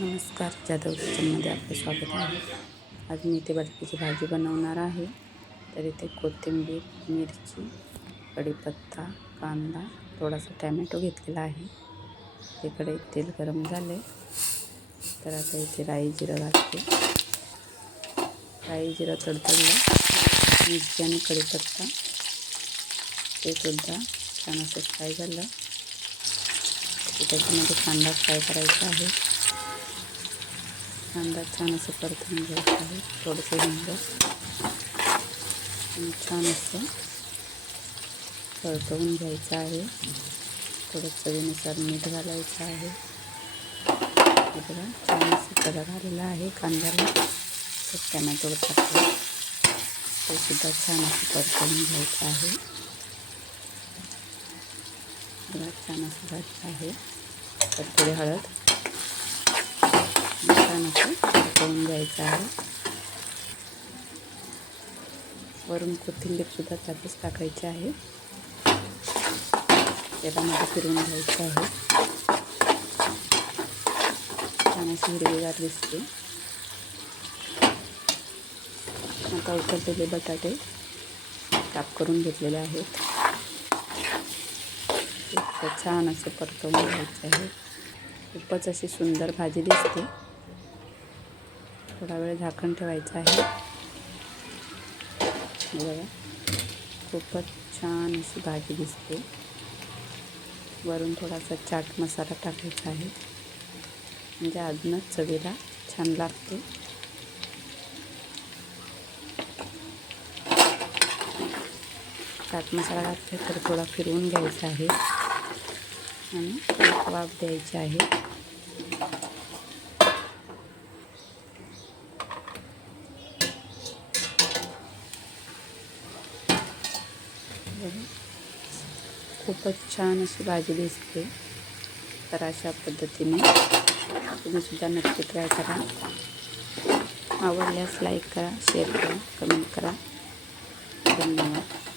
नमस्कार, जाधव किचनमध्ये आपले स्वागत आहे. आज मी इथे बटाट्याची भाजी बनवणार आहे. तर इथे कोथिंबीर, मिरची, कढीपत्ता, कांदा, थोडासा टॅमॅटो घेतलेला आहे. इकडे तेल गरम झाले तर आता इथे राई जिरं घालते. राई जिरं तडतडलं, मिरची आणि कढीपत्ता ते सुद्धा छान असं फ्राय झालं. त्याच्यामध्ये कांदा फ्राय करायचा आहे. कांदा छान असं परतून घ्यायचा आहे. थोडंसं हिंग आणि छान असं परतवून घ्यायचं आहे. थोडं चवीनुसार मीठ घालायचं आहे. बघा छान असं कलर आलेला आहे कांद्याला. तर टॅमॅटो टाकलं ते सुद्धा छान असं परतवून घ्यायचं आहे. बघा छान असं घातलं आहे. तर थोडी हळद छान असं परतवून घ्यायचं आहे. वरून कोथिंबीर सुद्धा त्यातच टाकायची आहे. तेलामध्ये फिरवून घ्यायचं आहे. छान अशी हिरवीगार दिसते. आता उकडलेले बटाटे काप करून घेतलेले आहेत. छान असं परतवून घ्यायचं आहे. खूपच अशी सुंदर भाजी दिसते. थोडा वेळ झाकण ठेवायचं आहे. बघा खूपच छान अशी भाजी दिसते. वरून थोडासा चाट मसाला टाकायचा आहे, म्हणजे अजूनच चवीला छान लागते. चाट मसाला घातला तर थोडा फिरवून घ्यायचा आहे आणि एक वाफ द्यायची आहे. खूपच छान अशी भाजी दिसते. तर अशा पद्धतीने तुम्ही सुद्धा नक्की ट्राय करा. आवडल्यास लाईक करा, शेअर करा, कमेंट करा. धन्यवाद.